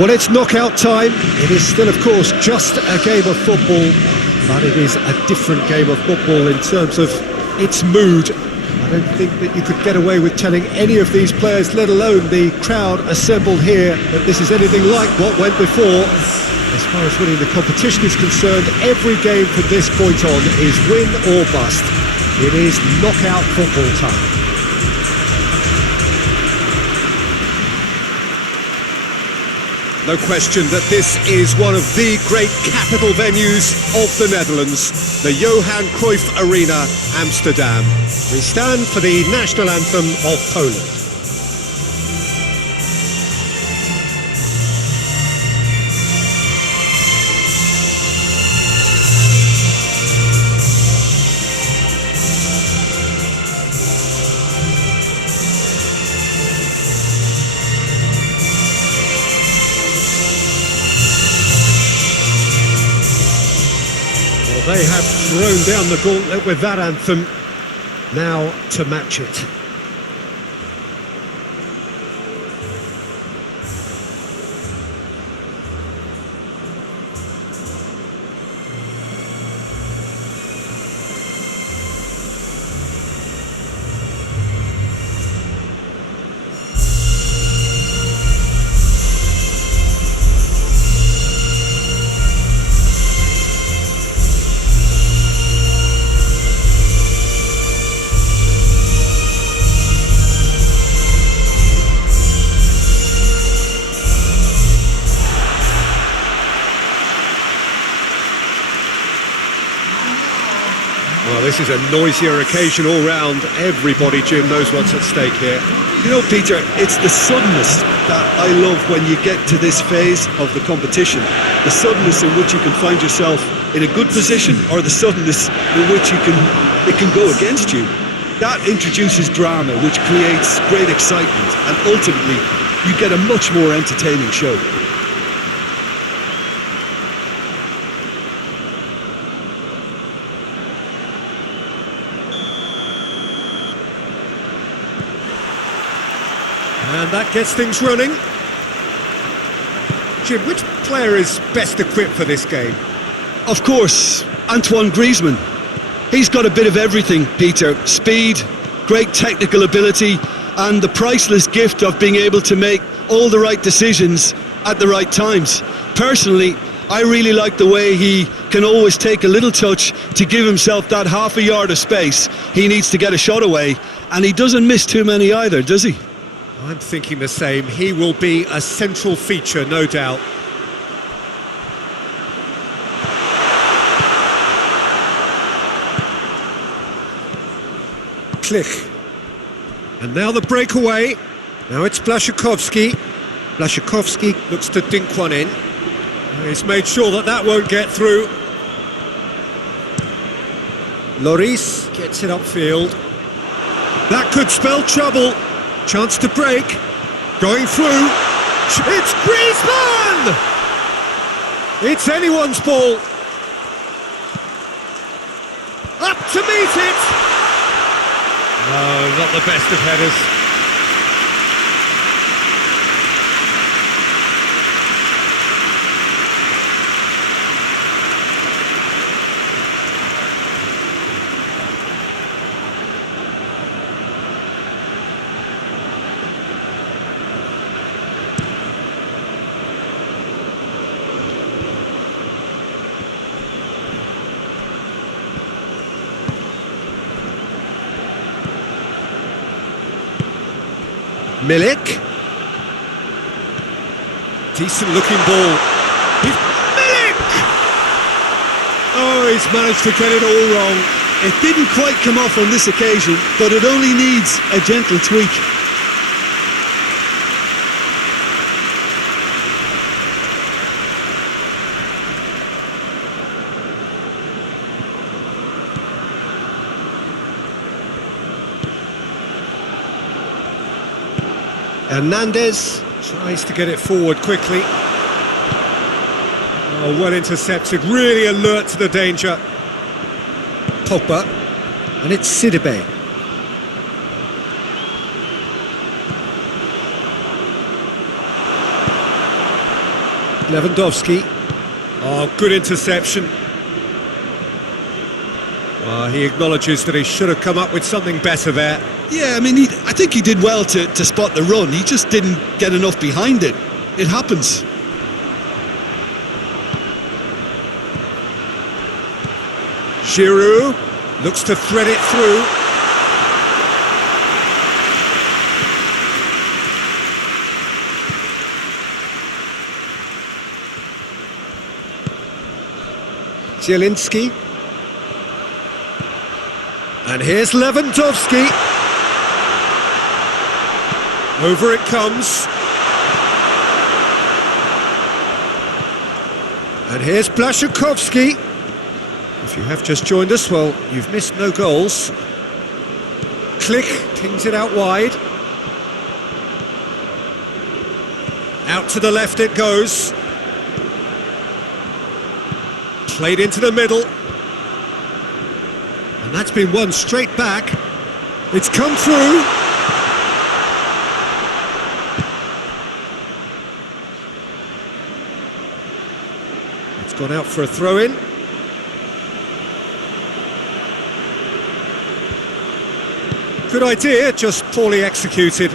Well, it's knockout time. It is still, of course, just a game of football, but it is a different game of football in terms of its mood. I don't think that you could get away with telling any of these players, let alone the crowd assembled here, that this is anything like what went before. As far as winning the competition is concerned, every game from this point on is win or bust. It is knockout football time. No question that this is one of the great capital venues of the Netherlands, the Johan Cruyff Arena, Amsterdam. We stand for the national anthem of Poland. They have thrown down the gauntlet with that anthem. Now to match it. Well, this is a noisier occasion all round. Everybody, Jim, knows what's at stake here. You know, Peter, it's the suddenness that I love when you get to this phase of the competition. The suddenness in which you can find yourself in a good position, or the suddenness in which it can go against you. That introduces drama, which creates great excitement, and ultimately you get a much more entertaining show. And that gets things running. Jim, which player is best equipped for this game? Of course, Antoine Griezmann. He's got a bit of everything, Peter. Speed, great technical ability, and the priceless gift of being able to make all the right decisions at the right times. Personally, I really like the way he can always take a little touch to give himself that half a yard of space he needs to get a shot away, and he doesn't miss too many either, does he? I'm thinking the same. He will be a central feature, no doubt. Click. And now the breakaway. Now it's Blaszczykowski. Blaszczykowski looks to dink one in. He's made sure that that won't get through. Lloris gets it upfield. That could spell trouble. Chance to break. Going through. It's Griezmann! It's anyone's ball. Up to meet it. No, not the best of headers. Milik. Decent looking ball. Milik! Oh, he's managed to get it all wrong. It didn't quite come off on this occasion, but it only needs a gentle tweak. Hernandez tries to get it forward quickly. Oh, well intercepted, really alert to the danger. Pogba, and it's Sidibe. Lewandowski. Oh, good interception. He acknowledges that he should have come up with something better there. Yeah, I mean, I think he did well to spot the run. He just didn't get enough behind it. It happens. Giroud looks to thread it through. Zielinski. And here's Lewandowski. Over it comes. And here's Blaszczykowski. If you have just joined us, well, you've missed no goals. Click, pings it out wide. Out to the left it goes. Played into the middle. And that's been won straight back. It's come through. It's gone out for a throw-in. Good idea, just poorly executed.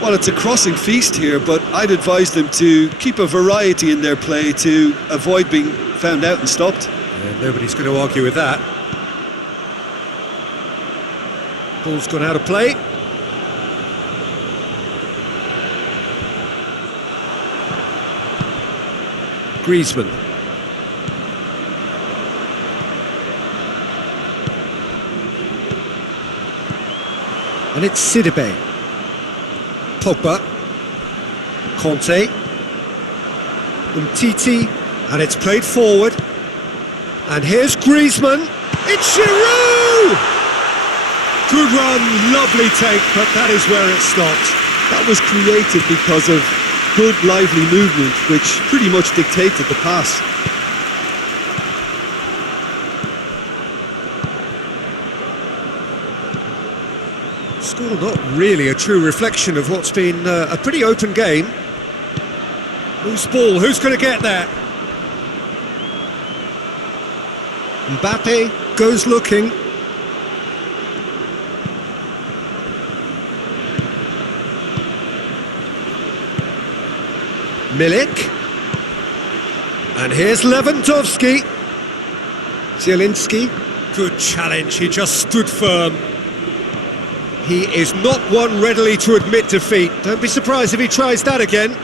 Well, it's a crossing feast here, but I'd advise them to keep a variety in their play to avoid being found out and stopped. Yeah, nobody's going to argue with that. Ball's gone out of play. Griezmann. And it's Sidibe. Pogba. Conte. Umtiti. And it's played forward. And here's Griezmann. It's Giroud! Good run, lovely take, but that is where it stopped. That was created because of good, lively movement, which pretty much dictated the pass. Score not really a true reflection of what's been a pretty open game. Loose ball, who's going to get there? Mbappe goes looking. Milik. And here's Lewandowski. Zielinski. Good challenge, he just stood firm. He is not one readily to admit defeat. Don't be surprised if he tries that again.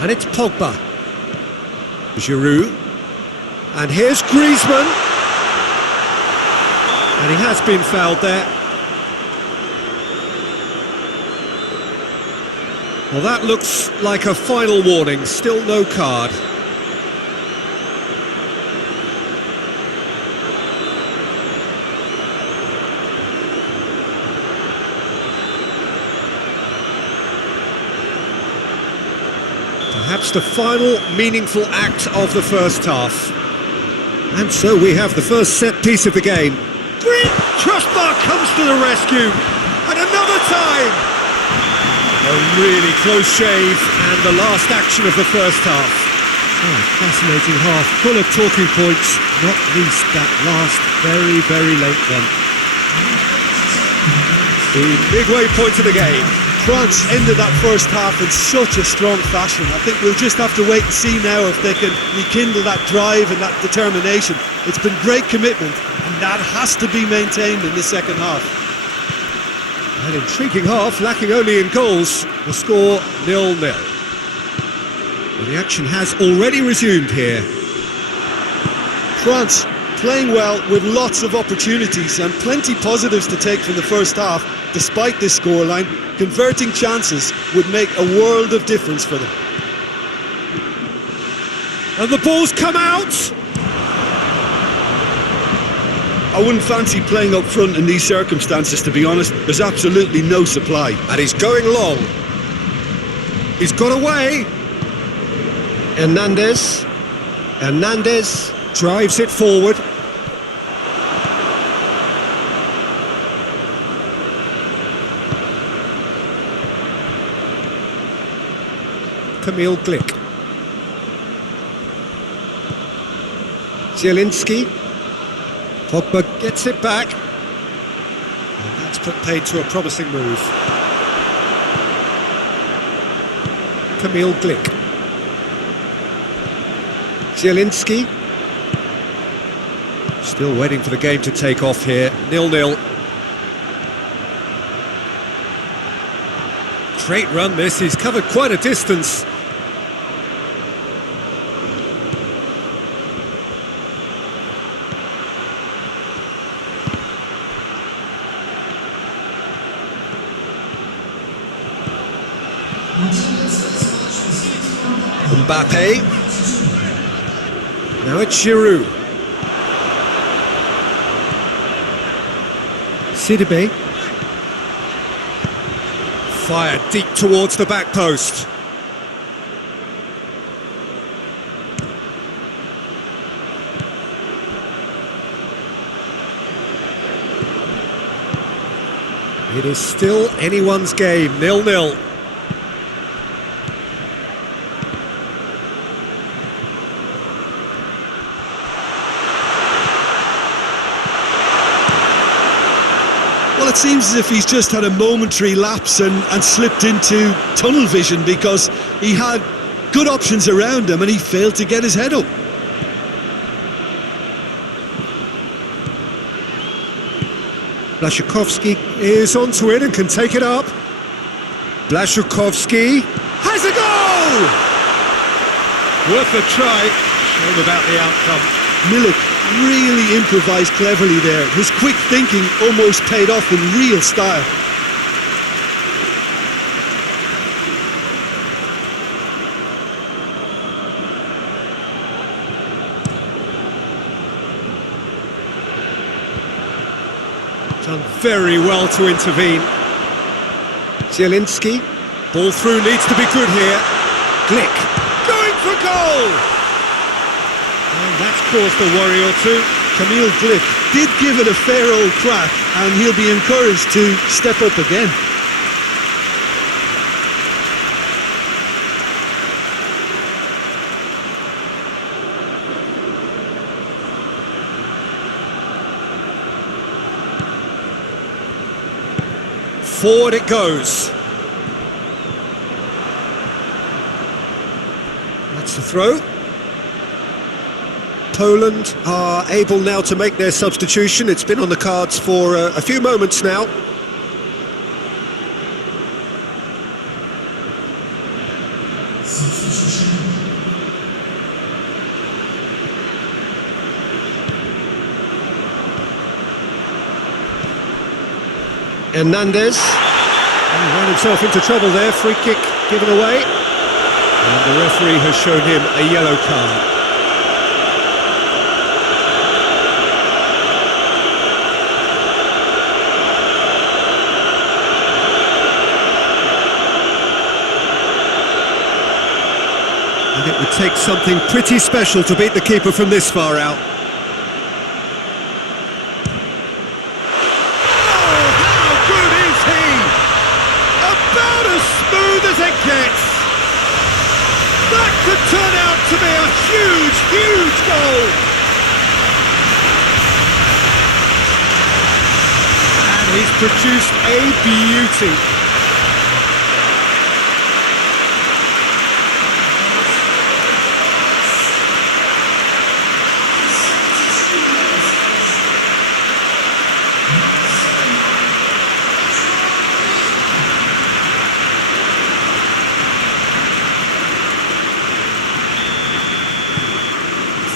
And it's Pogba. Giroud. And here's Griezmann. And he has been fouled there. Well, that looks like a final warning. Still no card. Perhaps the final meaningful act of the first half. And so we have the first set piece of the game. Great crossbar comes to the rescue. And another time. A really close shave and the last action of the first half. Oh, fascinating half, full of talking points, not least that last very, very late one. The midway point of the game. France ended that first half in such a strong fashion. I think we'll just have to wait and see now if they can rekindle that drive and that determination. It's been great commitment, and that has to be maintained in the second half. An intriguing half, lacking only in goals. The score 0-0. Well, the action has already resumed here. France playing well with lots of opportunities and plenty positives to take from the first half. Despite this scoreline, converting chances would make a world of difference for them. And the ball's come out! I wouldn't fancy playing up front in these circumstances, to be honest. There's absolutely no supply. And he's going long. He's got away. Hernandez drives it forward. Kamil Glick. Zielinski. Pogba gets it back. And that's put paid to a promising move. Kamil Glick. Zielinski. Still waiting for the game to take off here. 0-0. Great run this, he's covered quite a distance. Mbappe. Now it's Giroud. Sidibe. Fired deep towards the back post. It is still anyone's game, 0-0. Well, it seems as if he's just had a momentary lapse and slipped into tunnel vision, because he had good options around him and he failed to get his head up. Blaszczykowski is onto it and can take it up. Blaszczykowski has a goal! Worth a try, shame about the outcome. Milik really improvised cleverly there. His quick thinking almost paid off in real style. Done very well to intervene. Zielinski. Ball through, needs to be good here. Glick. Going for goal! And that's caused a worry or two. Kamil Glick did give it a fair old crack, and he'll be encouraged to step up again. Forward it goes. That's the throw. Poland are able now to make their substitution. It's been on the cards for a few moments now. Hernandez. He ran himself into trouble there. Free kick given away. And the referee has shown him a yellow card. And it would take something pretty special to beat the keeper from this far out. Oh, how good is he? About as smooth as it gets. That could turn out to be a huge, huge goal. And he's produced a beauty.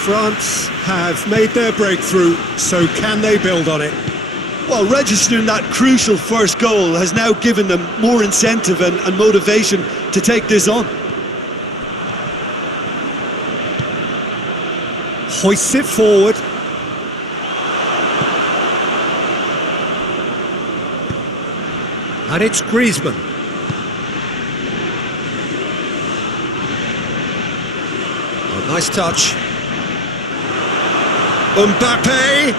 France have made their breakthrough, so can they build on it? Well, registering that crucial first goal has now given them more incentive and motivation to take this on. Hoists it forward. And it's Griezmann. Oh, nice touch. Mbappe.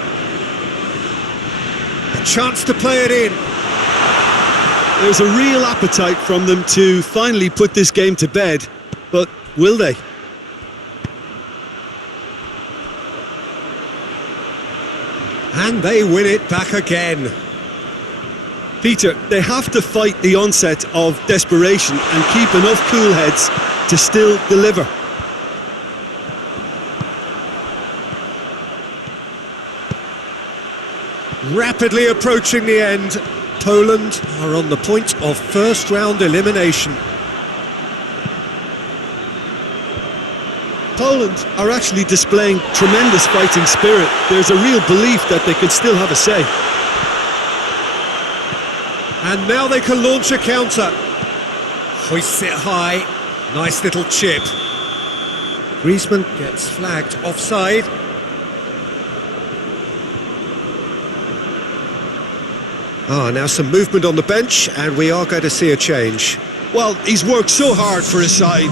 A chance to play it in. There's a real appetite from them to finally put this game to bed. but will they? And they win it back again. Peter, they have to fight the onset of desperation and keep enough cool heads to still deliver. Rapidly approaching the end. Poland are on the point of first round elimination. Poland are actually displaying tremendous fighting spirit. There's a real belief that they could still have a say. And now they can launch a counter. Hoists it high. Nice little chip. Griezmann gets flagged offside. Now some movement on the bench, and we are going to see a change. Well, he's worked so hard for his side,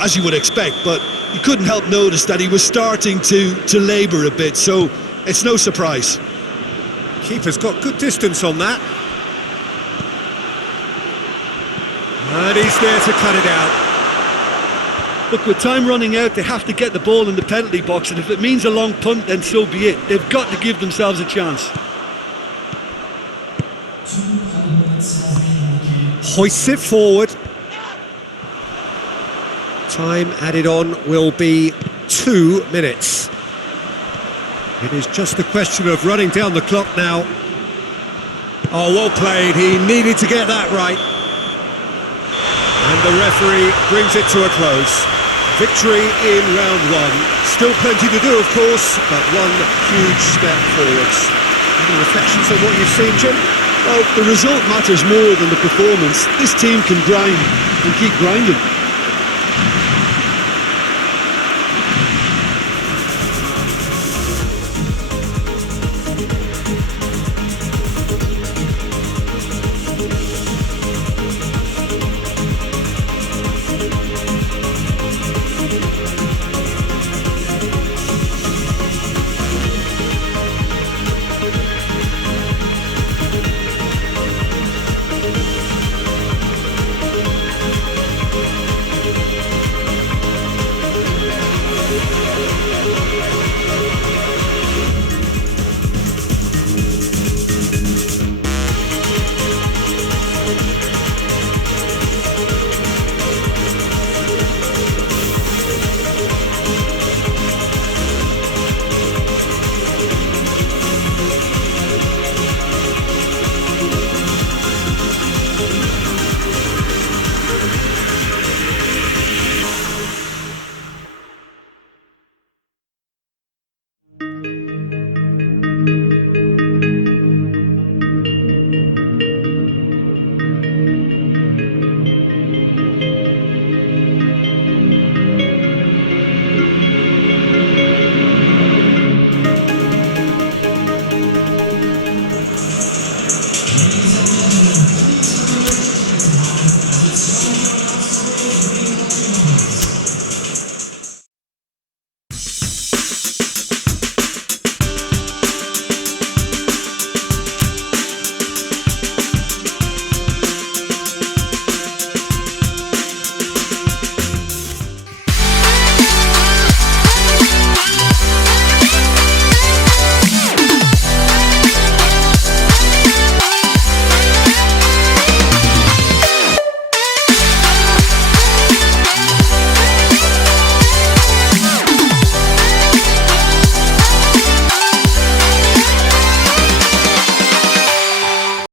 as you would expect, but you couldn't help notice that he was starting to labour a bit, so it's no surprise. Keeper's got good distance on that. And he's there to cut it out. Look, with time running out, they have to get the ball in the penalty box, and if it means a long punt, then so be it. They've got to give themselves a chance. Hoists it forward. Time added on will be 2 minutes. It is just a question of running down the clock now. Oh, well played. He needed to get that right. And the referee brings it to a close. Victory in round one. Still plenty to do, of course, but one huge step forwards. Any reflections on what you've seen, Jim? Well, the result matters more than the performance. This team can grind and keep grinding.